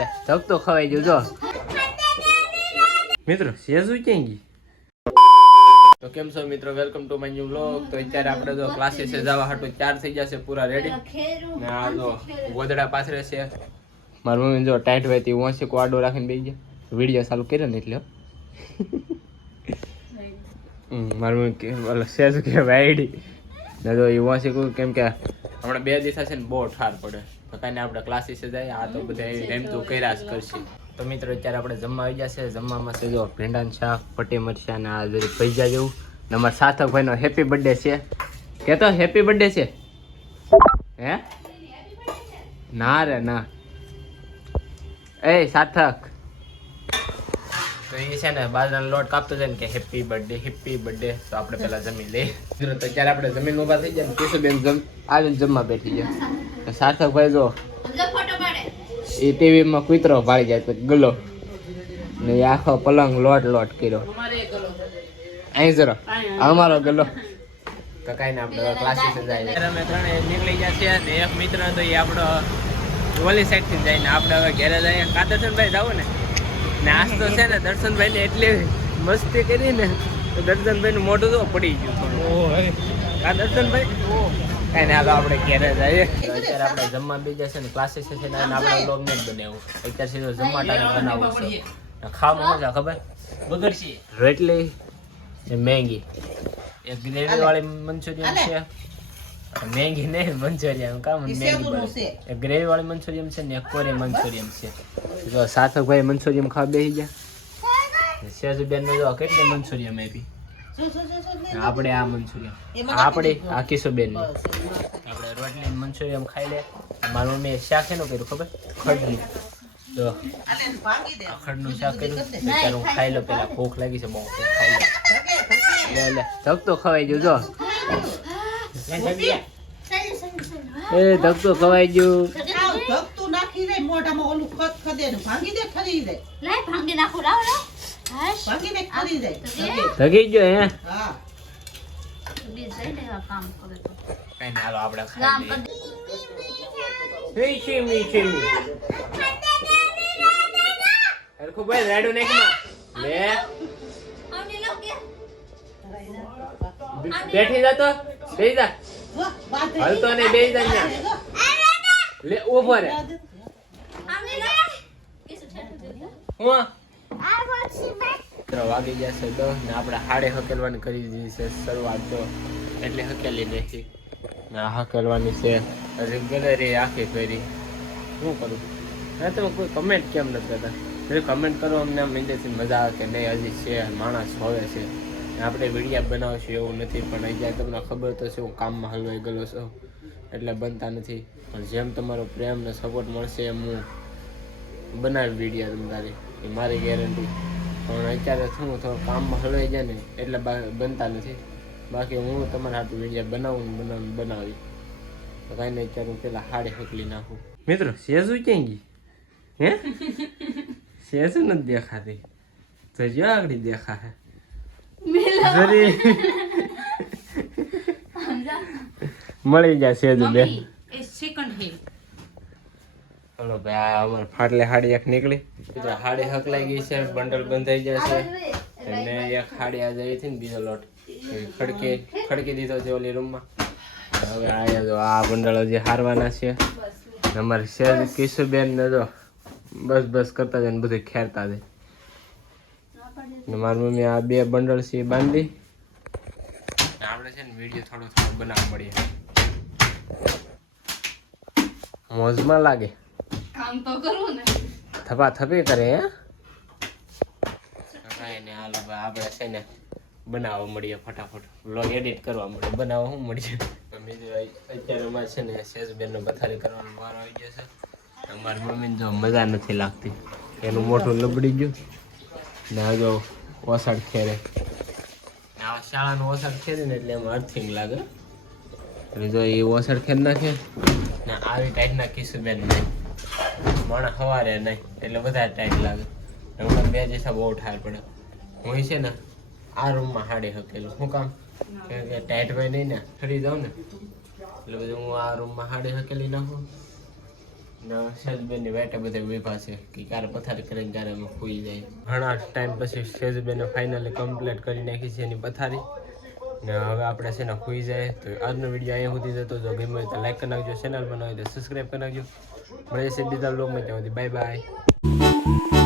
લે ધક તો ખવાઈ ગયો જો મિત્રો સેજુ ક્યાં ગઈ? તો કેમ છો મિત્રો, welcome to my new vlog. તો અત્યારે આપણે જો ક્લાસીસ જવા હાટું તૈયાર થઈ જશે પૂરા રેડી ને આ જો ગોદડા પાથરે છે. મારી મમ્મી જો ટાઈટ વેતી ઓછી વાડો રાખીને બેસી ગયા. વિડીયો ચાલુ કર્યો ને એટલે મારી મમ્મી સેજુ કે વાયડી ને જો એ ઓછી કહું કેમ કે હમણાં 2 દિવસ છે ને બહુ ઠાર પડે તો કાંઈ આપણે ક્લાસીસ જાય. આ તો બધા રેમતું કર્યા જ કરશે. તો મિત્રો અત્યારે આપણે જમવા આવી ગયા છે. જમવામાં છે જો ભીંડાનું શાક, પટ્ટી મરચાં ને આ જરી ભજીયા જેવું ને અમારા સાર્થક ભાઈનો હેપી બર્થડે છે. કહેતો હેપી બર્થડે છે હે? ના રે ના. એ સાર્થક તો એ છે ને બાજરાનો લોટ કાપતો જાય ને કે હેપી બર્થડે. તો આપણે પેલા જમી લઈએ. તો અત્યારે આપણે જમીન ઉભા થઈ ગયા ને કિશુબેન આવીને જમવા બેઠી ગયા. સાર્થક ભાઈ જો એ ટીવી માં કૂતરો ભાળી જાય તો ગલો ને આખો પલંગ લોટ કર્યો. અહીં જરો અમારો ગલો તો કઈ ને આપણે ક્લાસીસ જાય. અમે ત્રણે નીકળી ગયા છીએ ને એક મિત્ર તો એ આપણો ઓલી સાઈડ થી જાય ને આપણે હવે ઘેરે જઈએ. કા દર્શનભાઈ જાવ ને આજ તો છે ને દર્શનભાઈ ને એટલી મસ્તી કરી ને તો દર્શનભાઈ નું મોઢું તો પડી ગયું થોડું. કા દર્શનભાઈ કઈ ને હાલો આપણે ઘેરે જઈએ. અત્યારે આપણે જમવા બીજા છે ને ક્લાસીસ છે ને આપણે બ્લોગ ને જ બનાવ્યું. અત્યારે સીધો જમવા ટાઈમ બનાવવું છે. ખાવામાં મજા ખબર બગડશે રોટલી ને મેગી. એક ગ્રેવી વાળી મંચુરિયન છે. મેગી નહીં મંચુરિયન કામ મેગી. એક ગ્રેવી વાળી મંચુરિયન છે ને એક કોરી મંચુરિયન છે. જો સાર્થકભાઈ મંચુરિયન ખાવા બેસી ગયા. સેજુબેન ને જો કેટલી મંચુરિયન આપી. આપણે આ મંચુરિયન આપણે આ કિશુબેન ની આપણે રોટલી મંચુરિયન ખાઈ લે. મારું મમ્મી શાક એનું કર્યું ખબર ખડનું. તો ખડનું શાક કર્યું અત્યારે હું ખાઈ લો. પેલા ભૂખ લાગી છે બહુ ખાઈ લે લે ધક તો ખવાઈ ગયું જો એ ધક તો ખવાઈ ગયું. થકી ગયો હે કઈ ના હાલો આપણે હરખું ભાઈ રેડું ને લે બેઠી જા તો બેસી જા હલતો ને બેસી જા લે ઉભો રે હું વાગી જશે 10 ને આપણે હાડે હકેલવાની કરી દીધી છે શરૂઆત. તો એટલે હકેલી નથી ને હકેલવાની છે હજી ગેલેરી આખી ફેરી. શું કરું ના તમે કોઈ કમેન્ટ કેમ નથી કરતા? કમેન્ટ કરો અમને આમ ઇન્ડસ્ટ્રી મજા આવે કે નહીં હજી છે માણસ હોવે છે. આપણે વિડીયા બનાવશું એવું નથી પણ અહીંયા તમને ખબર તો છે હું કામમાં હલવાઈ ગયેલો છું એટલે બનતા નથી. પણ જેમ તમારો પ્રેમ ને સપોર્ટ મળશે એમ હું બનાવી વિડીયા તમારી એ મારી ગેરંટી. પણ અત્યારે શું થોડું કામમાં હલવાઈ જાય ને એટલે બનતા નથી. બાકી હું તમારા હાથું વિડીયા બનાવી તો કાંઈ નહીં. અત્યારે હું પેલા હાડે હકલી નાખું. મિત્રો સેજુ ક્યાં ગઈ હે? સેજુ નથી દેખાતી તો જો આગળ દેખા હે મળી જાય સેજુ બે. ચલો ભાઈ આ અમારે ફાટલે હાડી એક નીકળી. હાડી હકલાઈ ગઈ છે, બંડલ બંધાઈ જાય છે અને એક હાડી આ જઈ હતી ને બીજો લોટ ખડકી દીધો છે ઓલી રૂમમાં. હવે આયા જો આ બંડલ હજી હારવાના છે. અમારે સેજ કિશુબેન ને જો બસ કરતા જાય ને બધું ખેરતા જાય. મારી મમ્મી આ 2 બંડલ છે બાંધી. આપણે છે ને વિડીયો થોડો બનાવવા મળીએ. મોજમાં લાગે કામ તો કરવું ને થપા થપી કરે હે કાંઈ ને હાલો ભાઈ આપણે છે ને બનાવવા મળીએ ફટાફટ. વ્લોગ એડિટ કરવા મળે બનાવવા શું મળીએ. અત્યારે અમારે છે ને સેજબેનનો પથારી કરવાનો વારો આવી ગયો છે. અમારી મમ્મીને જો મજા નથી લાગતી. એનું મોઢું લબડી ગયું ને જો ઓસાડ ખેરે આ શાળાનું ઓસાડ ખેરે ને એટલે એમાં અર્થિંગ લાગે. અને જો એ ઓસાડ ખેર નાખે ને આવી ટાઈટના કિશુબેન નહીં માણા સવારે નહીં એટલે વધારે ટાઈટ લાગે. હું 2 દિવસા બહુ ઠાર પડે. હું છે ને આ રૂમમાં હાડી હકેલું શું કામ કે ટાઈટ ભાઈ નહીં ને ઠરી જાઉં ને એટલે બધું હું આ રૂમમાં હાડી હકેલી નાખું સેજબેનની વાટે બધા વિભા છે કે ક્યારે પથારી કરીને ક્યારે અમે ખોઈ જાય. ઘણા ટાઈમ પછી સેજબેને ફાઇનલી કમ્પ્લીટ કરી નાખી છે એની પથારી ને હવે આપણે છે ને ખોઈ જાય. તો આજનો વિડીયો અહીંયા સુધી જતો. જો ગમ્યો હોય તો લાઈક કરી નાખજો, ચેનલ બનાવી તો સબસ્ક્રાઈબ કરી નાખજો. મળે છે બીજા બ્લોગમાં. ત્યાં સુધી બાય બાય.